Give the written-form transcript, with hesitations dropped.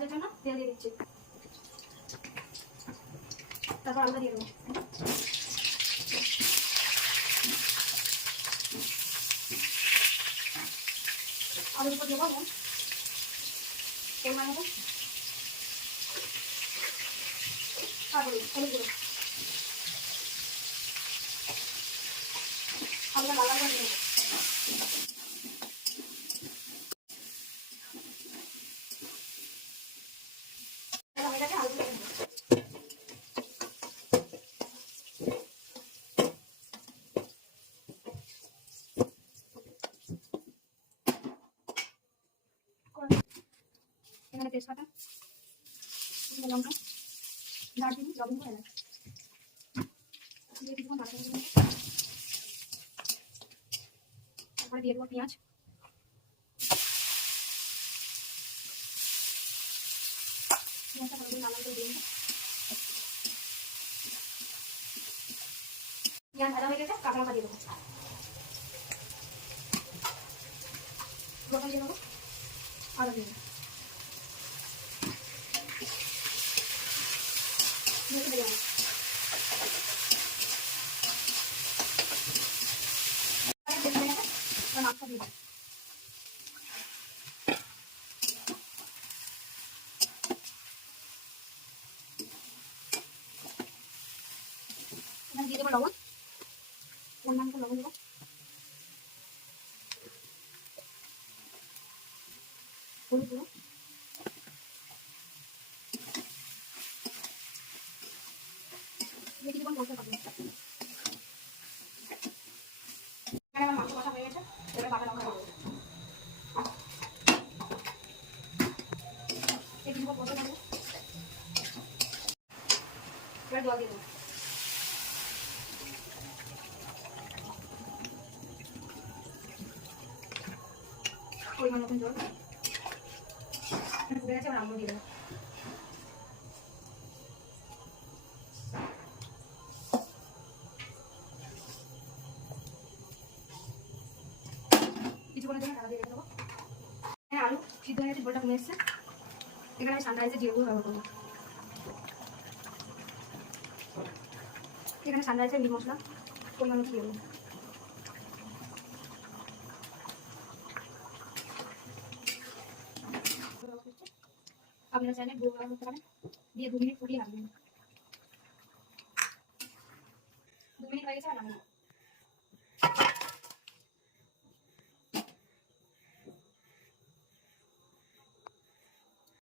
ভাজার জন্য তেল দিয়ে দিচ্ছি, তারপর আলুটা দিয়ে দেবো। আলুর উপর দেবো নুন পরিমাণ মতো, তারপর হলুদ গুঁড়ো, আলুটা লাল লাল করে দেবো। এটাকে আলু দিয়ে দেবো। এখানে তেজপাতা, লঙ্কা, দারচিনি, লবঙ্গ, এলাচ দিয়ে কিছুক্ষণ ভাজা করে নেব। তারপরে দিয়ে দেবো পেঁয়াজ, পেঁয়াজটা ভালো করে লাল লাল করে দিয়ে দেবো। পেঁয়াজ ভাজা হয়ে গেছে, কাঁচা লঙ্কা দিয়ে দেবো, রসুন দিয়ে দেবো, আদা দিয়ে দেবো, মাছটা দিয়ে দেবো। এখানে দিয়ে দেবো লবণ, পরিমাণ মতো লবণ দেবো, হলুদ গুঁড়ো, দিয়ে কিছুক্ষণ কষতে থাকবো। এখানে আমার মাংস কষা হয়ে গেছে, এবার বাটা লঙ্কা দেবো, এই কিছুক্ষণ কষতে থাকবো। এবার জল দিয়ে দেবো, পরিমাণ মতন জল ফুটে গেছে, এবার আমগুলো দিয়ে দেবো। কিছুক্ষণের জন্য ঢাকা দিয়ে রেখে দেবো। হ্যাঁ, আলু সিদ্ধ হয়ে গেছে, ঝোলটা কমে এসেছে। এখানে আমি সানরাইজের জিরে গুঁড়ো ব্যবহার করবো। এখানে সানরাইজের মিট মশলা পরিমাণ মতো দিয়ে দেবো। আপনারা চাইলে গুঁড়ো ব্যবহার করতে পারেন, দিয়ে 2 মিনিট ফুটিয়ে রাখবেন। 2 মিনিট হয়ে গেছে, আর নামাবো।